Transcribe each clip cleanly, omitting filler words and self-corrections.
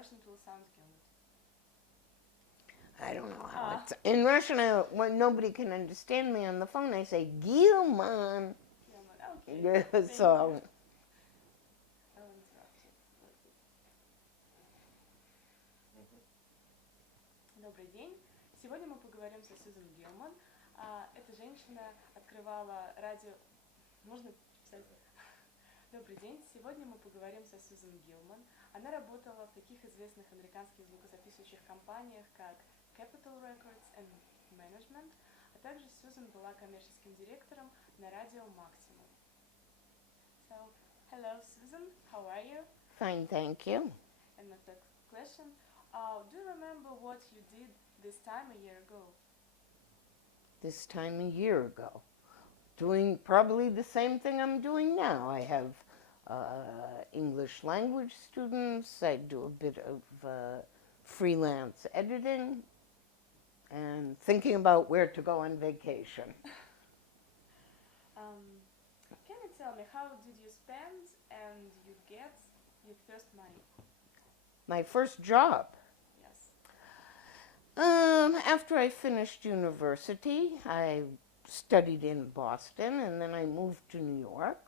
Russian it will sound Gilman. I don't know how it's in Russian. When nobody can understand me on the phone, I say Gilman. Gilman. Okay. Thank you. So I will interrupt you. Добрый день. Сегодня мы поговорим со Сьюзен Гилман. Эта женщина открывала радио... Можно писать? Добрый день. Сегодня мы поговорим со Сьюзен Гилман. Она работала в таких известных американских звукозаписывающих компаниях, как Capitol Records and Management, а также Сьюзен была коммерческим директором на радио Maximum. So, hello Susan, how are you? fine, thank you. And my first question, do you remember what you did this time a year ago? This time a year ago, doing probably the same thing I'm doing now. I have English language students. I do a bit of freelance editing and thinking about where to go on vacation. Can you tell me how did you spend and you get your first money? My first job. Yes. After I finished university, I studied in Boston and then I moved to New York.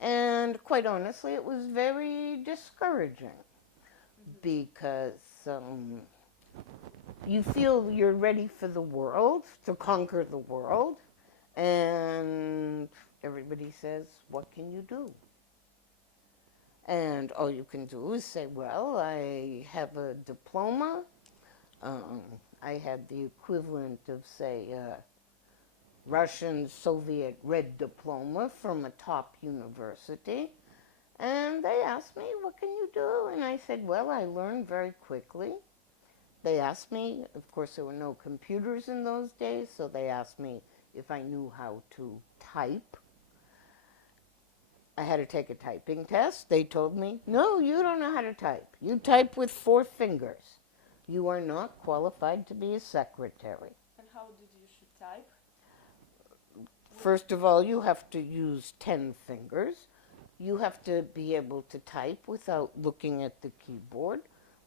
And quite honestly, it was very discouraging because you feel you're ready for the world, to conquer the world, and everybody says, what can you do? And all you can do is say, well, I have a diploma. I had the equivalent of, say, a Russian Soviet Red Diploma from a top university. And they asked me, what can you do? And I said, well, I learned very quickly. They asked me, of course, there were no computers in those days, so they asked me if I knew how to type. I had to take a typing test. They told me, no, you don't know how to type. You type with 4 fingers. You are not qualified to be a secretary. And how did you should type? First of all, you have to use 10 fingers. You have to be able to type without looking at the keyboard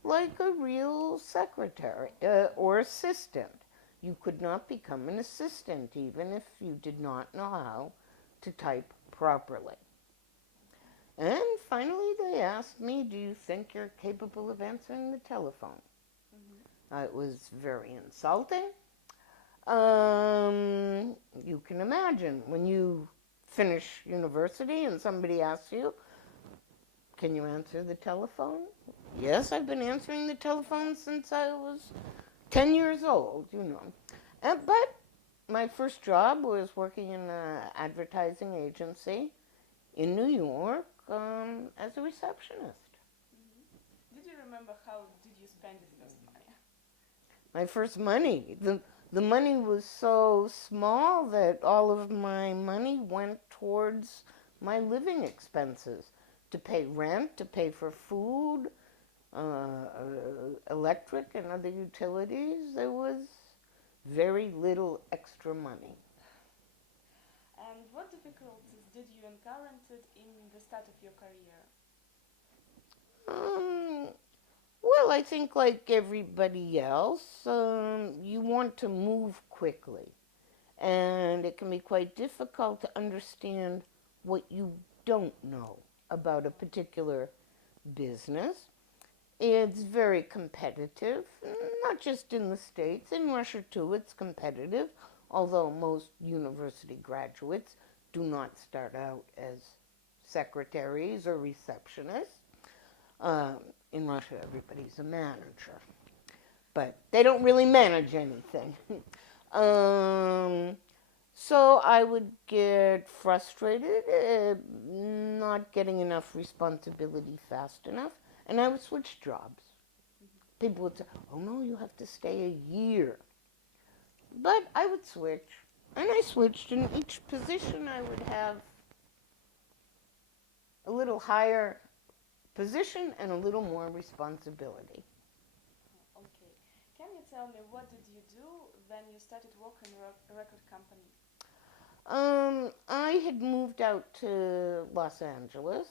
like a real secretary or assistant. You could not become an assistant even if you did not know how to type properly. And finally they asked me, do you think you're capable of answering the telephone? It was very insulting. You can imagine when you finish university and somebody asks you, can you answer the telephone? Yes, I've been answering the telephone since I was 10 years old, you know. But my first job was working in an advertising agency in New York as a receptionist. Did you remember how did you spend your first money? My first money, the money was so small that all of my money went towards my living expenses, to pay rent, to pay for food, electric and other utilities. There was very little extra money. And what difficulties did you encounter in the start of your career? Well, I think like everybody else, you want to move quickly. And it can be quite difficult to understand what you don't know about a particular business. It's very competitive, not just in the States. In Russia, too, it's competitive, although most university graduates do not start out as secretaries or receptionists. In Russia, everybody's a manager, but they don't really manage anything. So I would get frustrated, not getting enough responsibility fast enough, and I would switch jobs. People would say, oh no, you have to stay a year. But I would switch, and I switched. In each position I would have a little higher position and a little more responsibility. Okay. Can you tell me what did you do when you started working in a record company? I had moved out to Los Angeles.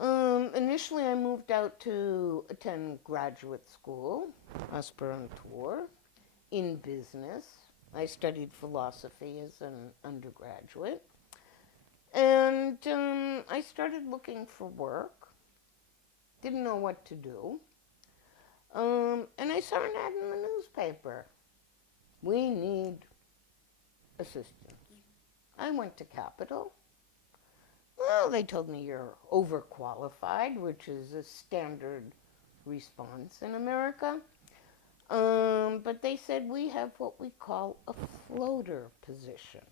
Initially, I moved out to attend graduate school, aspirantur, in business. I studied philosophy as an undergraduate. And I started looking for work. Didn't know what to do. And I saw an ad in the newspaper. We need assistants. I went to Capitol. Well, they told me you're overqualified, which is a standard response in America. But they said we have what we call a floater position.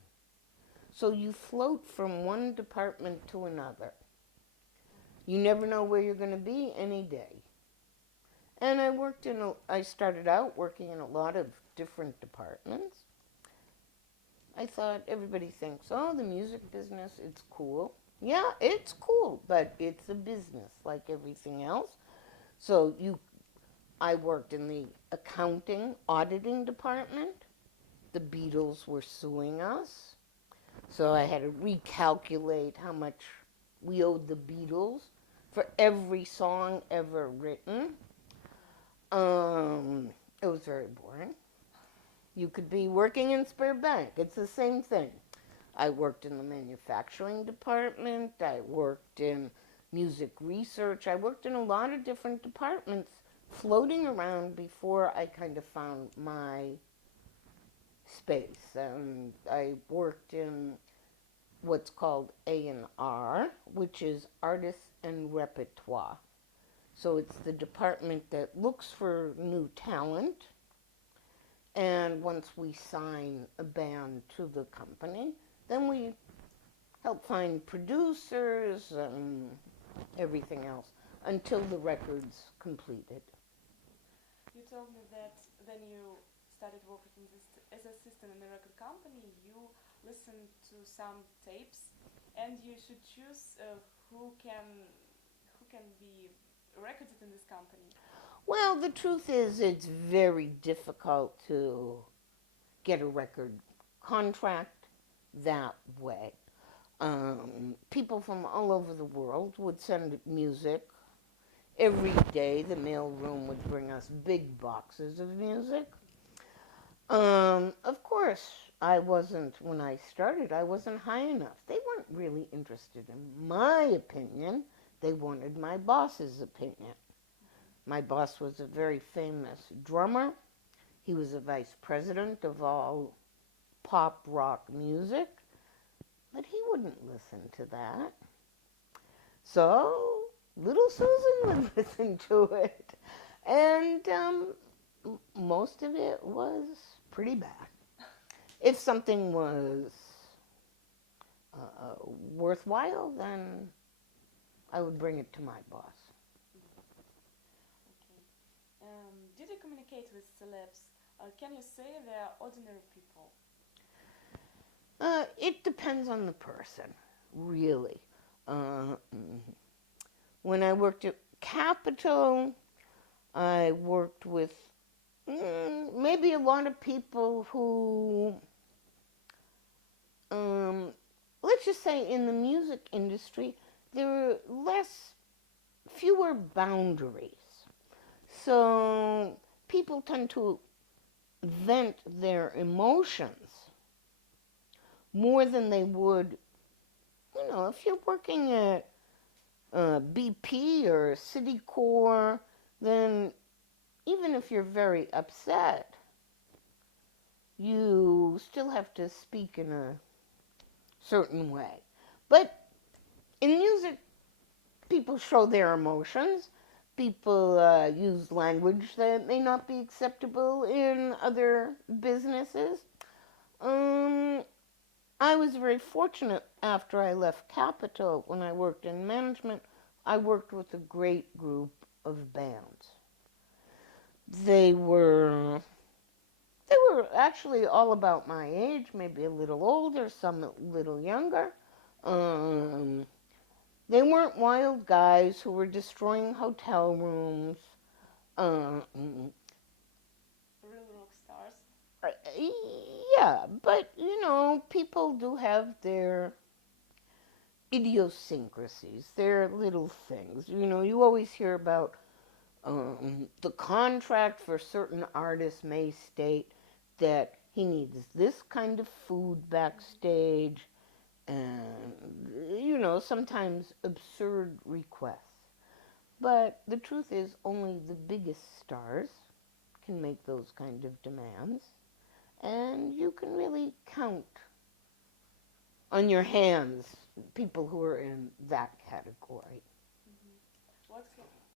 So you float from one department to another. You never know where you're going to be any day. And I started out working in a lot of different departments. I thought everybody thinks, oh, the music business, it's cool. Yeah, it's cool, but it's a business like everything else. So I worked in the accounting, auditing department. The Beatles were suing us. So I had to recalculate how much we owed the Beatles for every song ever written. It was very boring. You could be working in Spare Bank. It's the same thing. I worked in the manufacturing department. I worked in music research. I worked in a lot of different departments floating around before I kind of found my space. And I worked in what's called A&R, which is Artists and Repertoire. So it's the department that looks for new talent. And once we sign a band to the company, then we help find producers and everything else until the record's completed. You told me that when you started working as assistant in a record company, you listened to some tapes, and you should choose who can be recorded in this company. Well, the truth is, it's very difficult to get a record contract that way. People from all over the world would send music. Every day, the mailroom would bring us big boxes of music. Of course, when I started, I wasn't high enough. They weren't really interested in my opinion. They wanted my boss's opinion. My boss was a very famous drummer. He was a vice president of all pop rock music, but he wouldn't listen to that. So little Susan would listen to it, and most of it was pretty bad. If something was worthwhile, then I would bring it to my boss. Did you communicate with celebs? Can you say they are ordinary people? It depends on the person, really. When I worked at Capitol, I worked with maybe a lot of people who, let's just say in the music industry, there were fewer boundaries. So people tend to vent their emotions more than they would, if you're working at BP or Citicorp, then even if you're very upset, you still have to speak in a certain way. But in music, people show their emotions. People use language that may not be acceptable in other businesses. I was very fortunate after I left Capitol. When I worked in management, I worked with a great group of bands. They were actually all about my age, maybe a little older, some a little younger. They weren't wild guys who were destroying hotel rooms. Real rock stars. Yeah, but people do have their idiosyncrasies. They're little things. You know, you always hear about the contract for certain artists may state that he needs this kind of food backstage, and, you know, sometimes absurd requests. But the truth is, only the biggest stars can make those kind of demands, and you can really count on your hands people who are in that category. What